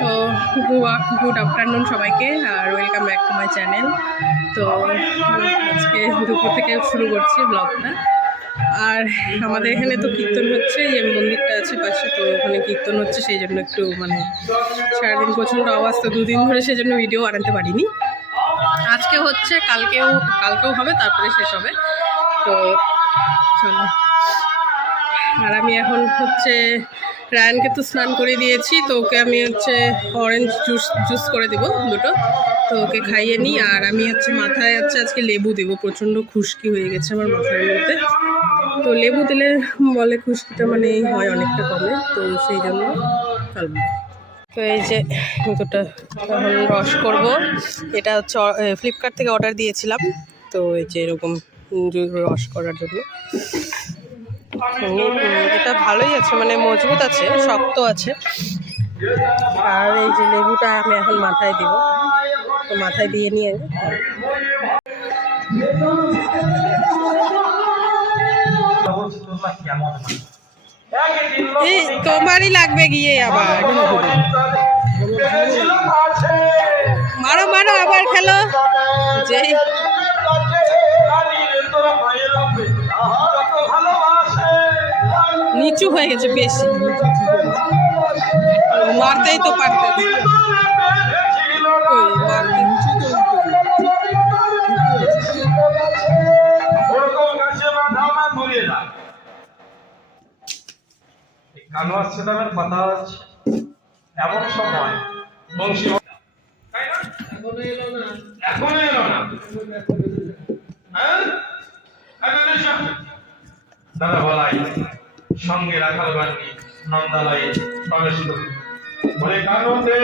তো good afternoon সবাইকে, আর welcome back to my channel. তো আজকে দুপুর থেকে শুরু করছি ব্লগটা। আর আমাদের এখানে তো কীর্তন হচ্ছে, যে মন্দিরটা আছে পাশে, তো ওখানে কীর্তন হচ্ছে, সেই জন্য একটু মানে সারাদিন প্রচণ্ড আওয়াজ, তো দুদিন ধরে সেই জন্য ভিডিও বানাতে পারিনি। আজকে হচ্ছে, কালকেও হবে, তারপরে শেষ হবে। তো চলো। আর আমি এখন হচ্ছে রায়ানকে তো স্নান করে দিয়েছি, তো ওকে আমি হচ্ছে অরেঞ্জ জুস করে দেবো দুটো, তো ওকে খাইয়ে নিই। আর আমি হচ্ছে মাথায় হচ্ছে আজকে লেবু দেবো, প্রচণ্ড খুশকি হয়ে গেছে আমার মাথার মধ্যে। তো লেবু দিলে বলে খুশকিটা মানে হয় অনেকটা কমে, তো সেই জন্য চলবে। তো এই যে দুটো এখন রস করব। এটা হচ্ছে ফ্লিপকার্ট থেকে অর্ডার দিয়েছিলাম, তো এই যে এরকম রস করার জন্য। এটা ভালোই আছে, মানে মজবুত আছে, শক্ত আছে। আর এই যে লেবুটা আমি এখন মাথায় দিব, তো মাথায় দিয়ে নিয়ে তোমারই লাগবে গিয়ে আবার মারো মারো আবার খেলো। যে নিচু হয়ে গেছে বেশি, মারতেই তো পারতে কানোয়ার সেটামের কথা হচ্ছে এমন সময় বংশী এখনো এলো না। দাদা বলাই সঙ্গে রাখাল বাণী নন্দালয়ে প্রবেশ করি বলে কানতে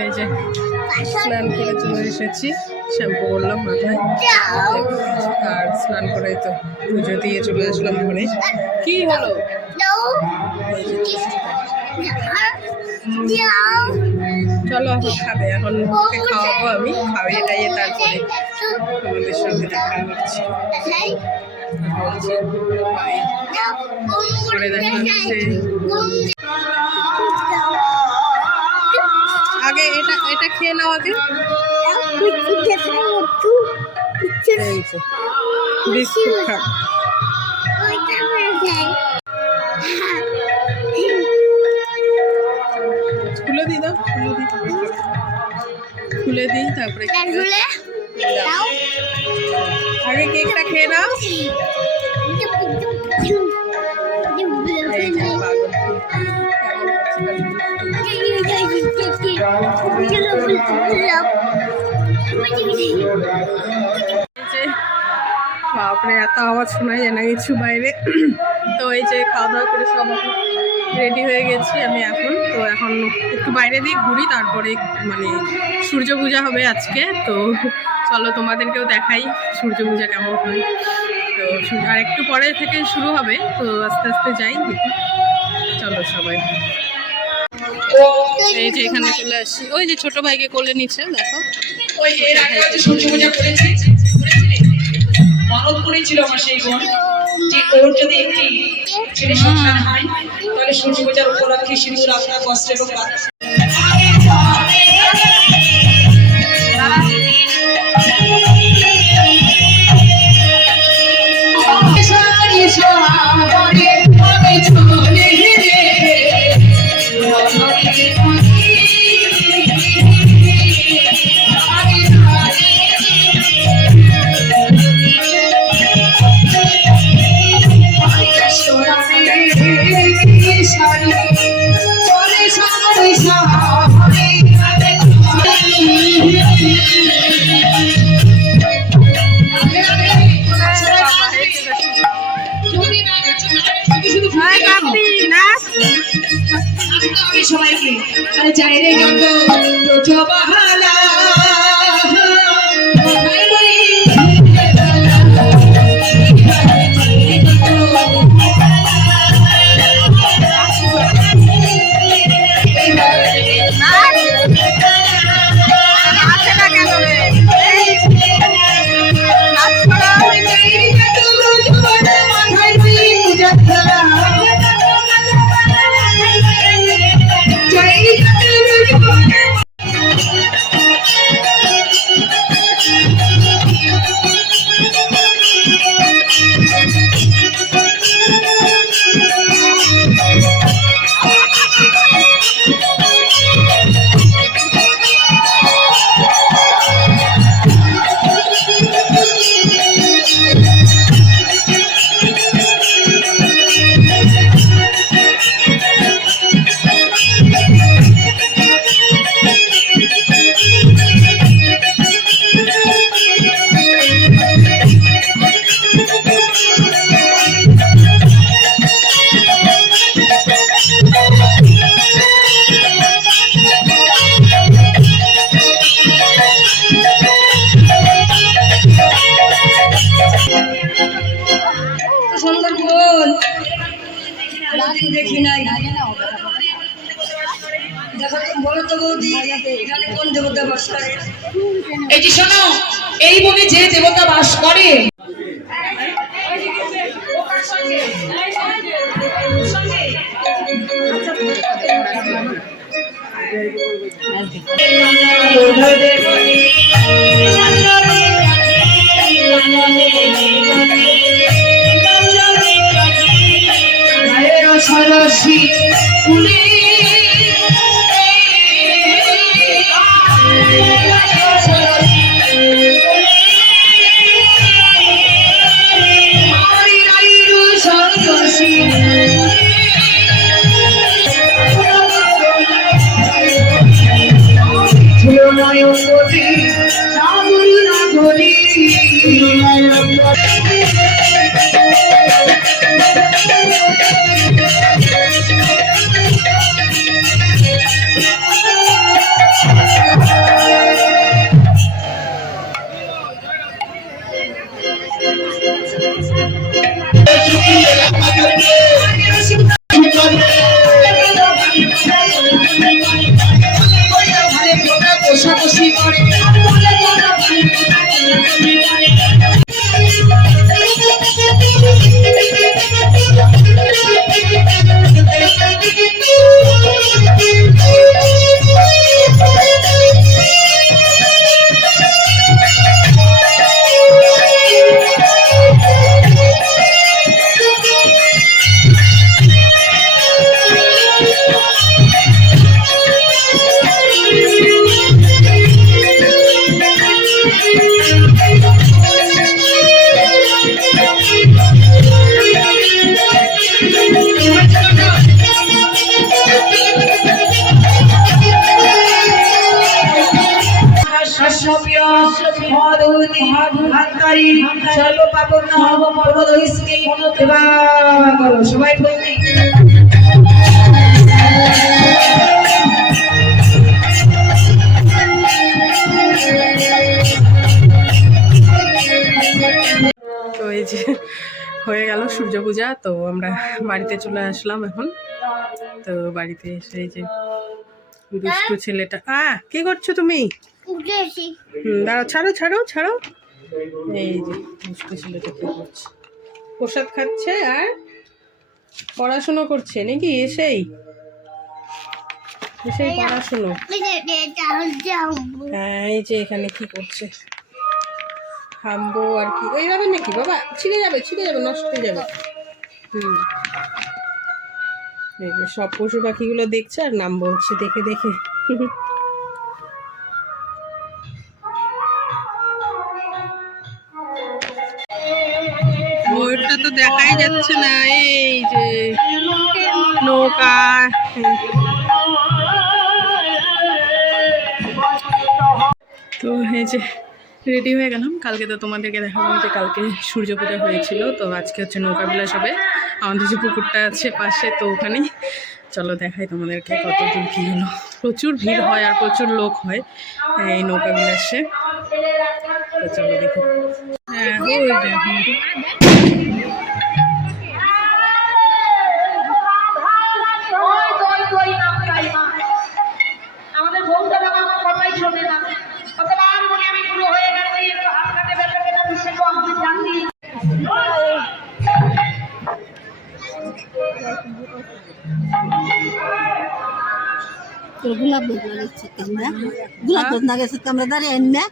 এই যে স্নান করে চলে এসেছি, শ্যাম্পু করলাম মাথায়, আর স্নান করে তো পুজো দিয়ে চলে আসলাম ঘরে। কি হলো? চলো এখন খাবে, এখন ওকে খাওয়াবো, আমি খাওয়িয়ে টাইয়ে তারপরে তোমাদের সঙ্গে দেখা করছি। করে দেখা হচ্ছে। আগে এটা খেয়ে নাও, আগে বিস্কুট খা। খুলে দিই দাও, খুলে দিই তারপরে আগে কেকটা খেয়ে নাও। বাপরে এত আওয়াজ শোনা যায় না কিছু বাইরে। তো এই যে খাওয়া দাওয়া করে সব রেডি হয়ে গেছি আমি এখন। তো এখন একটু বাইরে দিয়ে ঘুরি, তারপরে মানে সূর্য পূজা হবে আজকে। তো চলো তোমাদেরকেও দেখাই সূর্য পূজা কেমন হয়। তো আর একটু পরে থেকে শুরু হবে, তো আস্তে আস্তে যাই দেখি। চলো সবাই। এই যে এখানে চলে আসছি, ওই যে ছোট ভাইকে কোলে নিচ্ছে, দেখো। ওই এর আগে হচ্ছে সূর্য পূজা করেছি, মানত করেছিল আমার সেই বোন যে ওর যদি একটি ছেলে সন্তান হয় তাহলে সূর্য পূজার উপলক্ষে সিঁদুর আপনার বস্ত্র এবং সবাইকে আরে যাই রে যত বাহালা মঙ্গল রাদিন দেখি নাই দেখো তো বলো তো বৌদি এখানে কোন দেবতা বাস করে? এই যে শোনো, এই বনে যে দেবতা বাস করে সরসী কুলে সবাই বলতে তো এই যে হয়ে গেল সূর্য পূজা, তো আমরা বাড়িতে চলে আসলাম এখন। তো বাড়িতে এসে এই যে দুষ্টু ছেলেটা কি করছো তুমি? দাঁড়াও, ছাড়ো ছাড়ো ছাড়ো। এই যে দুষ্টু ছেলেটা কি করছে, প্রসাদ খাচ্ছে আর পড়াশুনো করছে নাকি? এসেই পড়াশুনো। হ্যাঁ, এই যে এখানে কি করছে, থামবো আর কি। এই যাবে নাকি বাবা? ছিঁড়ে যাবে নষ্ট হয়ে যাবে। এই যে সব পশু পাখিগুলো দেখছে আর নাম বলছে দেখে দেখে। ময়ূরটা তো দেখাই যাচ্ছে না। এই যে নৌকা, তো এই যে রেডি হয়ে গেলাম। কালকে তো তোমাদেরকে দেখালাম যে কালকে সূর্য পূজা হয়েছিল, তো আজকে হচ্ছে নৌকা বিলাস হবে। আমাদের যে পুকুরটা আছে পাশে, তো ওখানেই চলো দেখাই তোমাদেরকে কত দূর কী হলো। প্রচুর ভিড় হয় আর প্রচুর লোক হয় এই নৌকা বিলাসে, তো চলো দেখো। হ্যাঁ, ওই যে আমাদের বউটা আমার কথাই শোনে না। কতবার বলি আমি পুরো হয়ে গেছি, হাত কাটে ব্যথা কেটে দিচ্ছে, তো আমি জানি গোলাপ গেছে আমরা, গোলাপ না গেছে আমরা দাঁড়িয়ে না।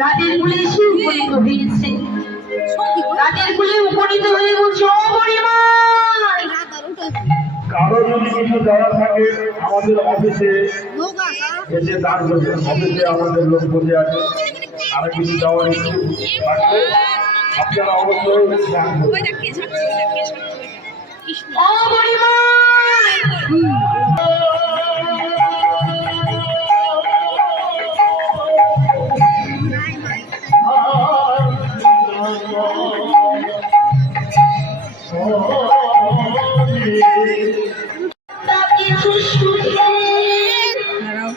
রাতের কুলে উপনীত হয়েছে, রাতের কুলে উপনীত হয়ে বলছে ও পরিমাণ। কারো যদি কিছু দেওয়া থাকে আমাদের অফিসে এসে দান করবেন। অফিসে আমাদের লোক বসে আছে, আর কিছু দেওয়ার ইচ্ছুক থাকলে আপনারা অবশ্যই জানবেন। দাঁড়াও।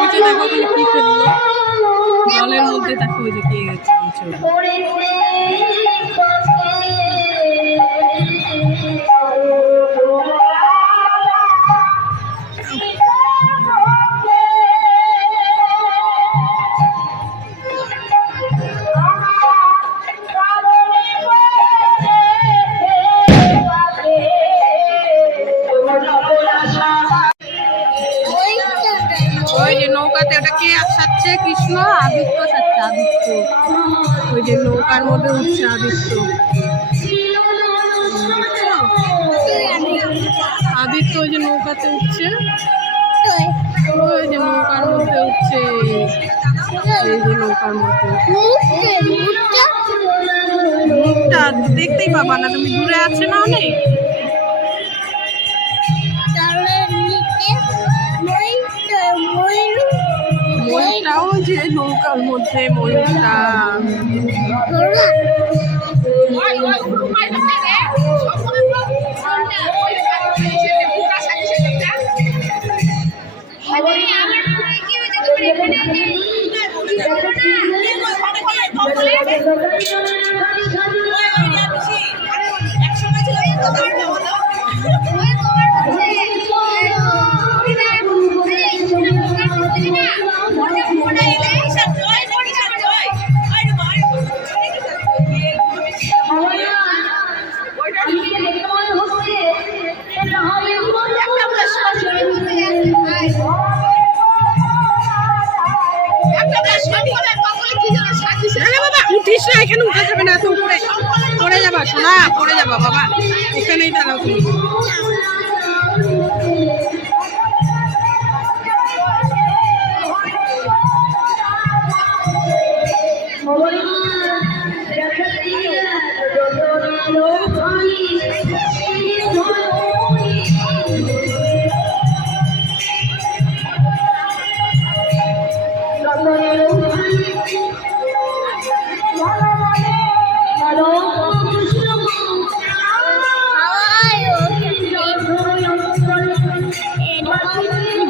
ওই যে দেখো ওখানে কি ফেললো, জলের মধ্যে দেখো ওই যে কে গেছে অঞ্চল। ওই যে নৌকাতে ওটা কে সাচ্ছে? কৃষ্ণ, আদিত্য সাচ্ছে, আদিত্য। ওই যে নৌকার মধ্যে উঠছে আদিত্য। আদিত্য ওই যে নৌকাতে উঠছে, ওই যে নৌকার মধ্যে উঠছে, এই যে নৌকার মধ্যে। মুখটা তো দেখতেই পাবা না, তুমি দূরে আছে না অনেক। ময়ূরটাও যে নৌকার মধ্যে, ময়ূরটা। উঠিস না, এখানে উঠে যাবে না, তো উপরে পড়ে যাবা সোনা, পড়ে যাবা বাবা, এখানেই দাঁড়াও তুমি।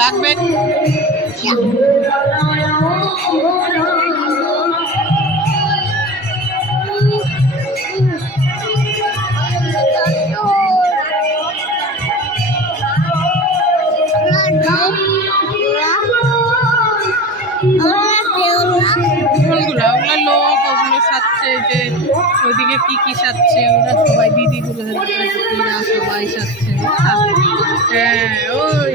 লাগবে ওগুলো লোক, ওগুলো সাজছে, যে ওইদিকে কি সাজছে ওরা সবাই, দিদিগুলো সবাই সাজছে। হ্যাঁ ওই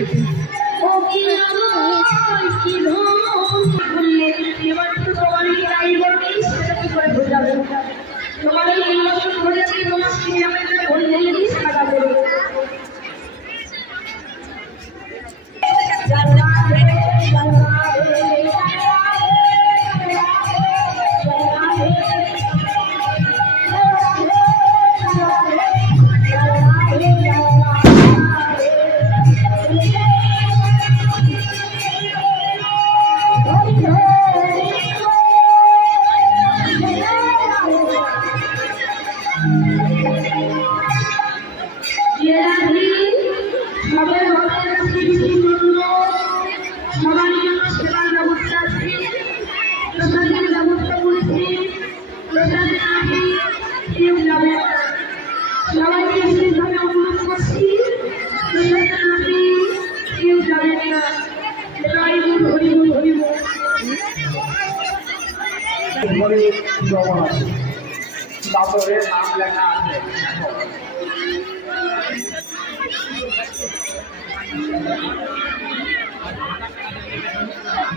তারপরে নাম লেখা আছে।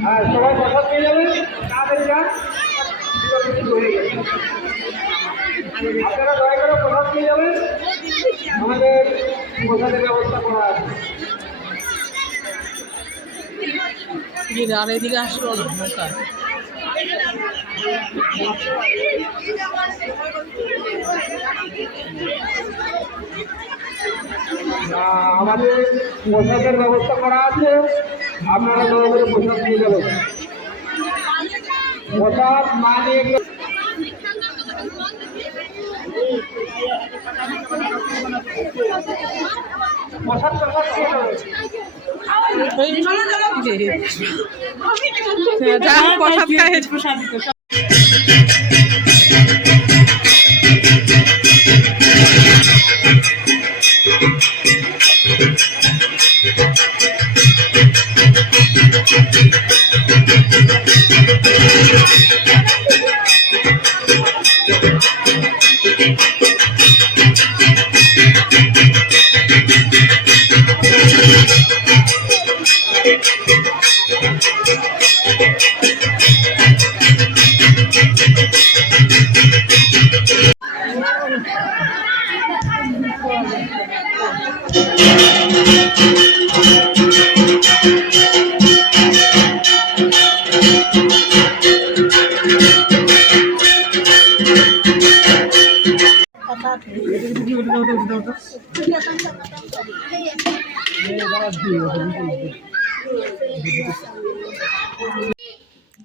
হ্যাঁ, সবাই প্রসাদ পেয়ে যাবেন, তাড়াতাড়ি যান, আপনারা দয়া করে প্রসাদ পেয়ে যাবেন, আমাদের প্রসাদের ব্যবস্থা করা আছে। আর এদিকে আসলো না নৌকা। আমাদের পোশাকের ব্যবস্থা করা আছে, আপনারা দয়া করে পোশাক নিয়ে যাবেন। পোশাক না নিয়ে গেলে পোশাক যা প্রসাদ খায় প্রসাদ।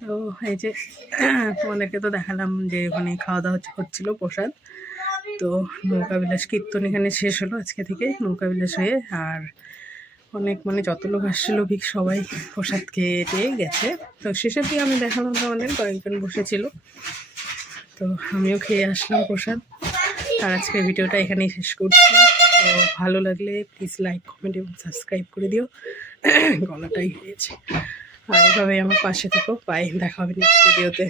তো এই যে তোমাদেরকে তো দেখালাম যে ওখানে খাওয়া দাওয়া হচ্ছিল প্রসাদ। তো নৌকা বিলাস কীর্তন এখানে শেষ হলো আজকে থেকে নৌকা বিলাস হয়ে। আর অনেক মানে যত লোক আসছিলো সবাই প্রসাদ খেয়ে টেয়ে গেছে। তো শেষের দিকে আমি দেখালাম তোমাদের কয়েকজন বসেছিল, তো আমিও খেয়ে আসলাম প্রসাদ। আর আজকের ভিডিওটা এখানেই শেষ করছি। তো ভালো লাগলে প্লিজ লাইক কমেন্ট এবং সাবস্ক্রাইব করে দিও। গলাটাই হয়েছে। আর এভাবেই আমার পাশে থেকো। বাই, দেখা হবে নেক্সট ভিডিওতে।